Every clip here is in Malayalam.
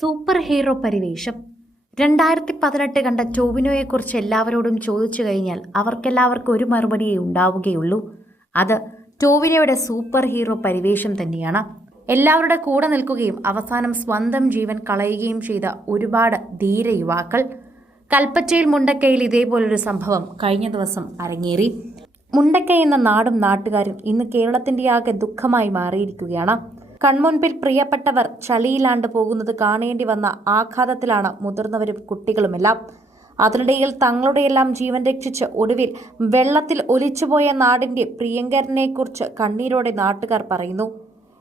സൂപ്പർ ഹീറോ പരിവേഷം 2018 കണ്ട ടോവിനോയെക്കുറിച്ച് എല്ലാവരോടും ചോദിച്ചു കഴിഞ്ഞാൽ അവർക്കെല്ലാവർക്കും ഒരു മറുപടിയേ ഉണ്ടാവുകയുള്ളൂ. അത് ടോവിനോയുടെ സൂപ്പർ ഹീറോ പരിവേഷം തന്നെയാണ്. എല്ലാവരുടെ കൂടെ നിൽക്കുകയും അവസാനം സ്വന്തം ജീവൻ കളയുകയും ചെയ്ത ഒരുപാട് ധീര യുവാക്കൾ. കൽപ്പറ്റയിൽ മുണ്ടക്കയിൽ ഇതേപോലൊരു സംഭവം കഴിഞ്ഞ ദിവസം അരങ്ങേറി. മുണ്ടക്കൈ എന്ന നാടും നാട്ടുകാരും ഇന്ന് കേരളത്തിന്റെ ആകെ ദുഃഖമായി മാറിയിരിക്കുകയാണ്. കൺമുൻപിൽ പ്രിയപ്പെട്ടവർ ചളിയിലാണ്ട് പോകുന്നത് കാണേണ്ടി വന്ന ആഘാതത്തിലാണ് മുതിർന്നവരും കുട്ടികളുമെല്ലാം. അതിനിടയിൽ തങ്ങളുടെയെല്ലാം ജീവൻ രക്ഷിച്ച് ഒടുവിൽ വെള്ളത്തിൽ ഒലിച്ചുപോയ നാടിന്റെ പ്രിയങ്കരനെക്കുറിച്ച് കണ്ണീരോടെ നാട്ടുകാർ പറയുന്നു.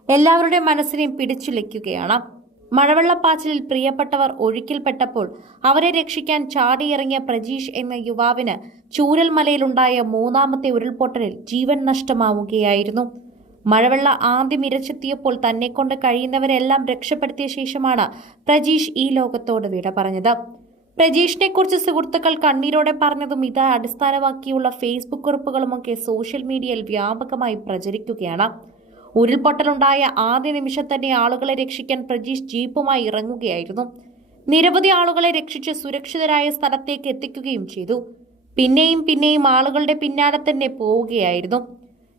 എല്ലാവരുടെയും മനസ്സിനെയും പിടിച്ചുലയ്ക്കുകയാണ്. മഴവെള്ളപ്പാച്ചിലിൽ പ്രിയപ്പെട്ടവർ ഒഴുക്കിൽപ്പെട്ടപ്പോൾ അവരെ രക്ഷിക്കാൻ ചാടിയിറങ്ങിയ പ്രജീഷ് എന്ന യുവാവിന് ചൂരൽമലയിലുണ്ടായ മൂന്നാമത്തെ ഉരുൾപൊട്ടലിൽ ജീവൻ നഷ്ടമാവുകയായിരുന്നു. മഴവെള്ള ആദ്യം ഇരച്ചെത്തിയപ്പോൾ തന്നെക്കൊണ്ട് കഴിയുന്നവരെല്ലാം രക്ഷപ്പെടുത്തിയ ശേഷമാണ് പ്രജീഷ് ഈ ലോകത്തോട് വിട പറഞ്ഞത്. പ്രജീഷിനെ കുറിച്ച് സുഹൃത്തുക്കൾ കണ്ണീരോടെ പറഞ്ഞതും ഇത് അടിസ്ഥാനമാക്കിയുള്ള ഫേസ്ബുക്ക് കുറിപ്പുകളുമൊക്കെ സോഷ്യൽ മീഡിയയിൽ വ്യാപകമായി പ്രചരിക്കുകയാണ്. ഉരുൾപൊട്ടലുണ്ടായ ആദ്യ നിമിഷം തന്നെ ആളുകളെ രക്ഷിക്കാൻ പ്രജീഷ് ജീപ്പുമായി ഇറങ്ങുകയായിരുന്നു. നിരവധി ആളുകളെ രക്ഷിച്ച് സുരക്ഷിതരായ സ്ഥലത്തേക്ക് എത്തിക്കുകയും ചെയ്തു. പിന്നെയും ആളുകളുടെ പിന്നാലെ തന്നെ പോവുകയായിരുന്നു.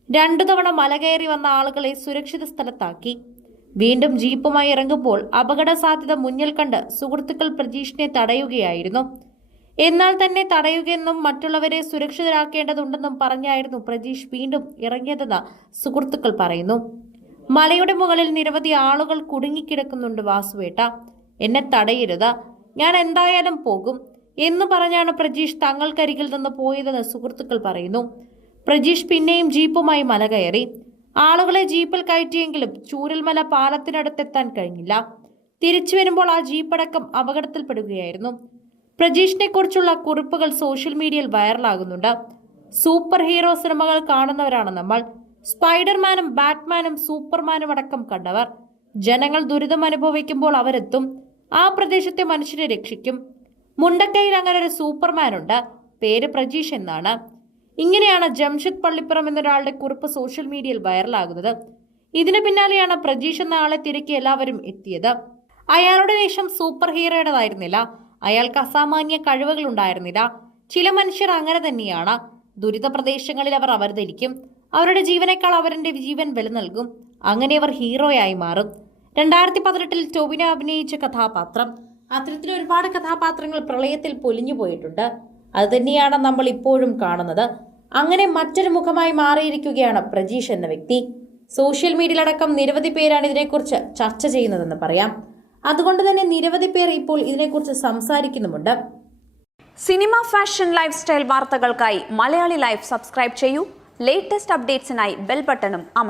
2 തവണ മല കയറി വന്ന ആളുകളെ സുരക്ഷിത സ്ഥലത്താക്കി. വീണ്ടും ജീപ്പുമായി ഇറങ്ങുമ്പോൾ അപകട സാധ്യത മുന്നിൽ കണ്ട് സുഹൃത്തുക്കൾ പ്രജീഷിനെ തടയുകയായിരുന്നു. എന്നാൽ തന്നെ തടയുകയെന്നും മറ്റുള്ളവരെ സുരക്ഷിതരാക്കേണ്ടതുണ്ടെന്നും പറഞ്ഞായിരുന്നു പ്രജീഷ് വീണ്ടും ഇറങ്ങിയതെന്ന് സുഹൃത്തുക്കൾ പറയുന്നു. മലയുടെ മുകളിൽ നിരവധി ആളുകൾ കുടുങ്ങിക്കിടക്കുന്നുണ്ട് വാസുവേട്ട, എന്നെ തടയരുത്, ഞാൻ എന്തായാലും പോകും എന്ന് പറഞ്ഞാണ് പ്രജീഷ് തങ്ങൾക്കരികിൽ നിന്ന് പോയതെന്ന് സുഹൃത്തുക്കൾ പറയുന്നു. പ്രജീഷ് പിന്നെയും ജീപ്പുമായി മല കയറി. ആളുകളെ ജീപ്പിൽ കയറ്റിയെങ്കിലും ചൂരൽമല പാലത്തിനടുത്തെത്താൻ കഴിഞ്ഞില്ല. തിരിച്ചു വരുമ്പോൾ ആ ജീപ്പടക്കം അപകടത്തിൽപ്പെടുകയായിരുന്നു. പ്രജീഷിനെ കുറിച്ചുള്ള കുറിപ്പുകൾ സോഷ്യൽ മീഡിയയിൽ വൈറലാകുന്നുണ്ട്. സൂപ്പർ ഹീറോ സിനിമകൾ കാണുന്നവരാണ് നമ്മൾ. സ്പൈഡർമാനും ബാറ്റ്മാനും സൂപ്പർമാനും അടക്കം കണ്ടവർ. ജനങ്ങൾ ദുരിതം അനുഭവിക്കുമ്പോൾ അവരെത്തും. ആ പ്രദേശത്തെ മനുഷ്യരെ രക്ഷിക്കും. മുണ്ടക്കൈയിൽ അങ്ങനെ ഒരു സൂപ്പർമാനുണ്ട്, പേര് പ്രജീഷ് എന്നാണ്. ഇങ്ങനെയാണ് ജംഷിദ് പള്ളിപ്പുറം എന്നൊരാളുടെ കുറിപ്പ് സോഷ്യൽ മീഡിയയിൽ വൈറലാകുന്നത്. ഇതിനു പിന്നാലെയാണ് പ്രജീഷ് എന്ന ആളെ തിരക്കി എല്ലാവരും എത്തിയത്. അയാളുടെ വേഷം സൂപ്പർ ഹീറോയുടേതായിരുന്നില്ല. അയാൾക്ക് അസാമാന്യ കഴിവുകൾ ഉണ്ടായിരുന്നില്ല. ചില മനുഷ്യർ അങ്ങനെ തന്നെയാണ്. ദുരിത പ്രദേശങ്ങളിൽ അവർ അവതരിക്കും. അവരുടെ ജീവനേക്കാൾ അവരുടെ ജീവൻ വില നൽകും. അങ്ങനെ അവർ ഹീറോയായി മാറും. 2018 ടോവിനോ അഭിനയിച്ച കഥാപാത്രം. അത്തരത്തിൽ ഒരുപാട് കഥാപാത്രങ്ങൾ പ്രളയത്തിൽ പൊലിഞ്ഞു പോയിട്ടുണ്ട്. അതുതന്നെയാണ് നമ്മൾ ഇപ്പോഴും കാണുന്നത്. അങ്ങനെ മറ്റൊരു മുഖമായി മാറിയിരിക്കുകയാണ് പ്രജീഷ് എന്ന വ്യക്തി. സോഷ്യൽ മീഡിയയിലടക്കം നിരവധി പേരാണ് ഇതിനെക്കുറിച്ച് ചർച്ച ചെയ്യുന്നതെന്ന് പറയാം. അതുകൊണ്ട് തന്നെ നിരവധി പേർ ഇപ്പോൾ ഇതിനെക്കുറിച്ച് സംസാരിക്കുന്നുമുണ്ട്. സിനിമ, ഫാഷൻ, ലൈഫ് സ്റ്റൈൽ വാർത്തകൾക്കായി മലയാളി ലൈഫ് സബ്സ്ക്രൈബ് ചെയ്യൂ. ലേറ്റസ്റ്റ് അപ്ഡേറ്റ്സിനായി ബെൽ ബട്ടണും അമർത്തുക.